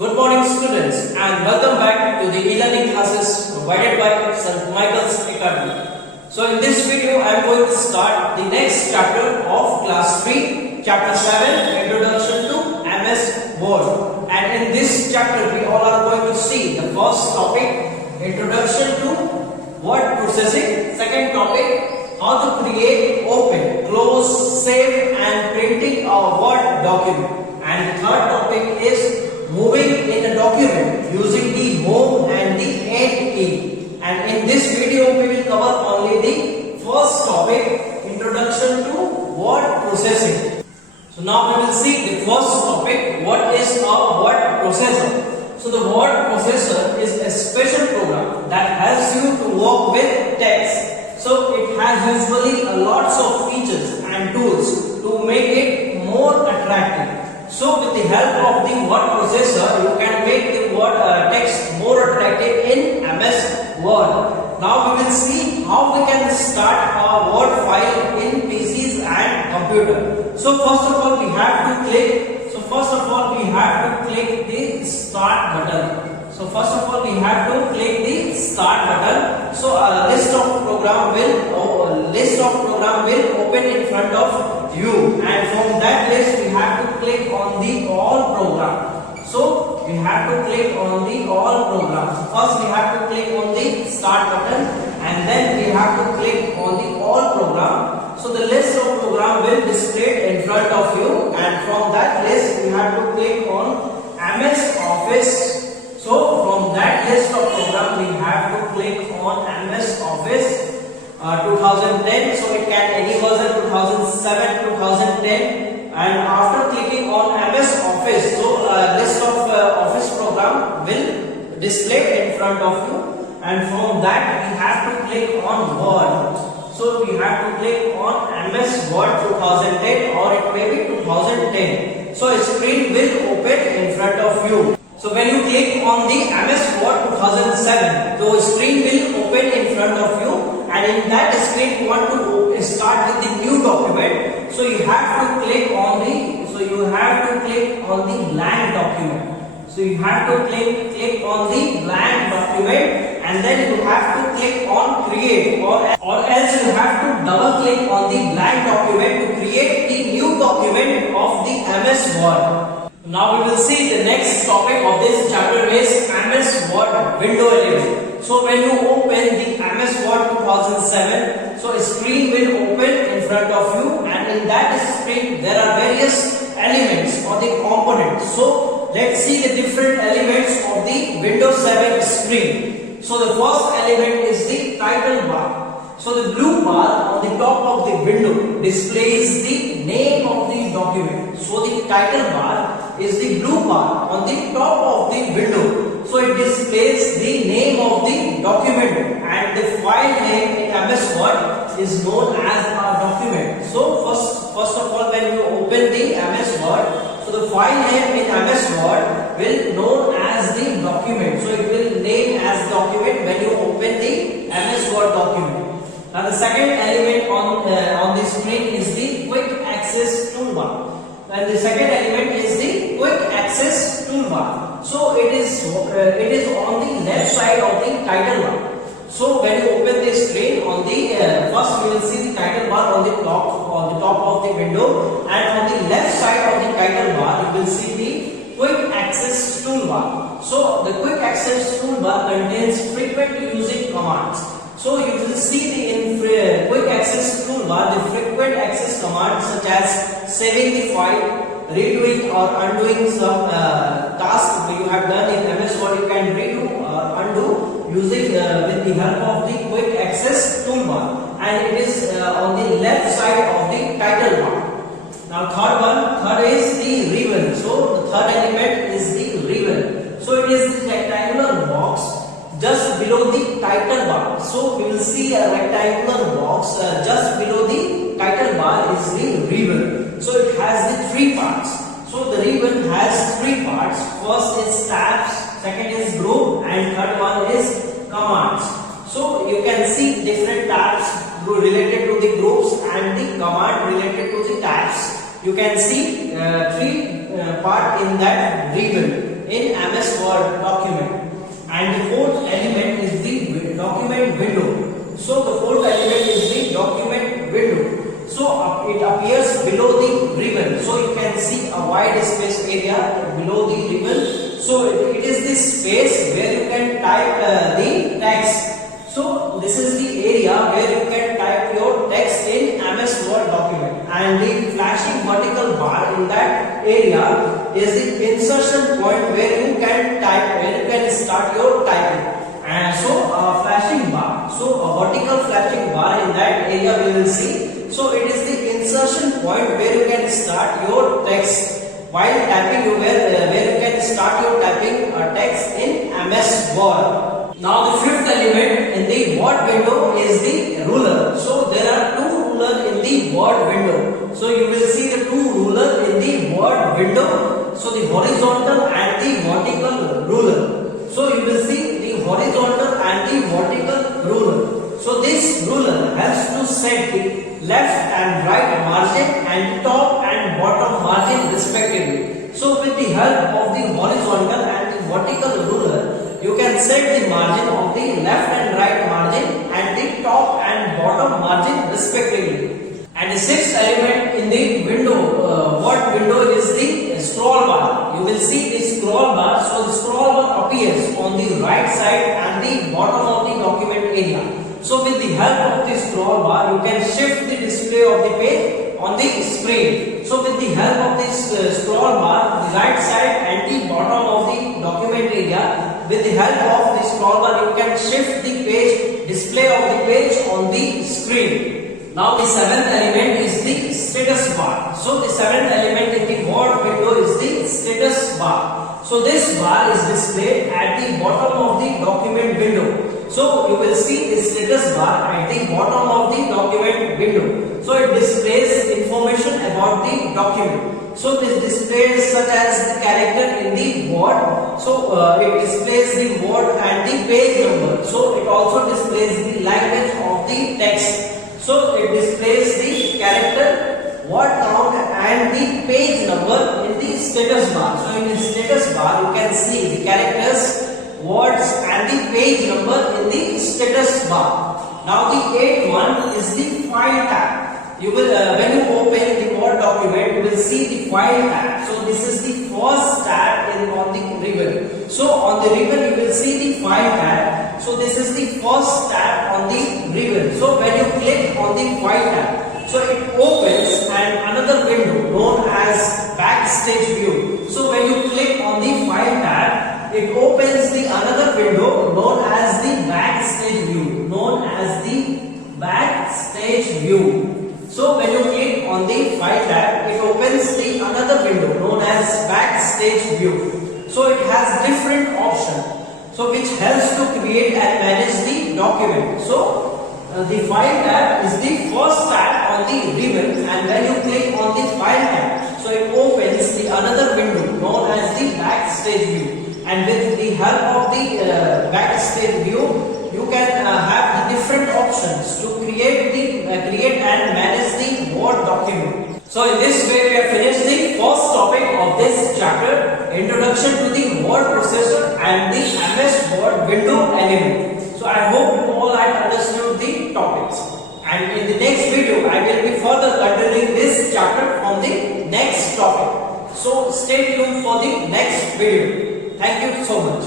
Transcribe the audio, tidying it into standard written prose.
Good morning students and welcome back to the e-learning classes provided by St. Michael's Academy. So in this video I am going to start the next chapter of class 3, chapter 7, Introduction to MS Word. And in this chapter we all are going to see the first topic, Introduction to Word Processing. Second topic, how to create, open, close, save and printing a Word document. And the third topic is moving in a document using the home and the end key. And in this video we will cover only the first topic, Introduction to Word Processing. So now we will see the first topic, what is a word processor. So the word processor is a special program that helps you to work with text. So it has usually a lots of features and tools to make it more attractive. So with the help of the word processor, you can make the word text more attractive in MS Word. Now we will see how we can start a Word file in PCs and computer. So first of all we have to click. the start button. So a list of program will open in front of you, and from that list we have to click on the all program. So we have to click on the all program. So first we have to click on the start button and then we have to click on the all program. So the list of program will display in front of you, and from that list we have to click on MS Office. So from that list of program we have to click on MS Office 2010. So it can any version 2007, 2010. And after clicking on MS Office, so a list of Office program will display in front of you, and from that we have to click on Word. So we have to click on MS Word 2010 or it may be 2010. So a screen will open in front of you. So when you click on the MS Word 2007, the screen will open in front of you, and in that screen you want to start with the new document. So you have to click on the blank document. So you have to click on the blank document, and then you have to click on create, or else you have to double click on the blank document to create the new document of the MS Word. Now we will see the next topic of this chapter is MS Word window element. So when you open the MS Word 2007, so a screen will open in front of you, and in that screen there are various elements or the components. So let's see the different elements of the Windows 7 screen. So the first element is the title bar. So the blue bar on the top of the window displays the name of the document. So the title bar is the blue bar on the top of the window. So it displays the name of the document, and the file name in MS Word is known as a document. So first of all, when you open the MS Word, so the file name in MS Word will known as the document. So it will name as document when you open the MS Word document. Now the second element on the screen is the quick access toolbar. And the second element is the quick access toolbar. So it is on the left side of the title bar. So when you open the screen, on the first you will see the title bar on the top of the window, and on the left side of the title bar you will see the quick access toolbar. So the quick access toolbar contains frequent using commands. So you will see in quick access toolbar the frequent access commands such as saving the file, redoing or undoing some task you have done in MS Word. You can redo or undo using with the help of the quick access toolbar, and it is on the left side of the title bar. Now third is the ribbon. So the third element is the ribbon. So it is the rectangular box just below the title bar. So we will see a rectangular box just below the title bar is the ribbon. So it has the three parts. So the ribbon has three parts. First is tabs, second is group, and third one is commands. So you can see different tabs related to the groups and the command related to the tabs. You can see three part in that ribbon. In MS window. So the fourth element is the document window. So it appears below the ribbon. So you can see a wide space area below the ribbon. So it is the space where you can type the text. So this is the area where you can type your text in MS Word document, and the flashing vertical bar in that area is the insertion point where you can type, where you can start your typing. And so a flashing bar, so a vertical flashing bar in that area we will see. So it is the insertion point where you can start your text while typing, where you can start your typing text in MS Word. Now the fifth element in the Word window is the ruler. So there are two rulers in the Word window. So you will see the two rulers in the Word window. So the horizontal and the vertical ruler. So you will see the horizontal and the vertical ruler. So this ruler helps to set the left and right margin and top and bottom margin respectively. So with the help of the horizontal and the vertical ruler, you can set the margin of the left and right margin and the top and bottom margin respectively. And the sixth element in the window, Word window, is the scroll bar. You will see the scroll bar. So the scroll bar appears on the right side and the bottom of the document area. So with the help of the scroll bar, you can shift the display of the page on the screen. So with the help of this scroll bar, the right side and the bottom of the document area, with the help of the scroll bar, you can shift the page, display of the page on the screen. Now the seventh element is the status bar. So the seventh element in the Word window is the status bar. So this bar is displayed at the bottom of the document window. So you will see the status bar at the bottom of the document window. So it displays information about the document. So this displays such as the character in the Word. So it displays the word and the page number. So it also displays the language of the text. So it displays the character, word count and the page number in the status bar. So in the status bar you can see the characters, words and the page number in the status bar. Now the eighth one is the file tab. You will when you open the Word document, you will see the file tab. So this is the first tab on the ribbon. So on the ribbon you will see the file tab. So this is the first tab on the ribbon. So when you click on the file tab, so it opens another window known as Backstage View. So when you click on the file tab, it opens the another window known as the Backstage View. So when you click on the file tab, it opens the another window known as Backstage View. So it has different options, so which helps to create and manage the document. So the file tab is the first tab on the ribbon, and when you click on the file tab, so it opens the another window known as the Backstage View. And with the help of the Backstage View, you can have the different options to create and manage the Word document. So in this way we have finished the first topic of this chapter, Introduction to the Word Processor and the MS Word window element. So I hope you all had understood the topics. And in the next video I will be further continuing this chapter on the next topic. So stay tuned for the next video. Thank you so much.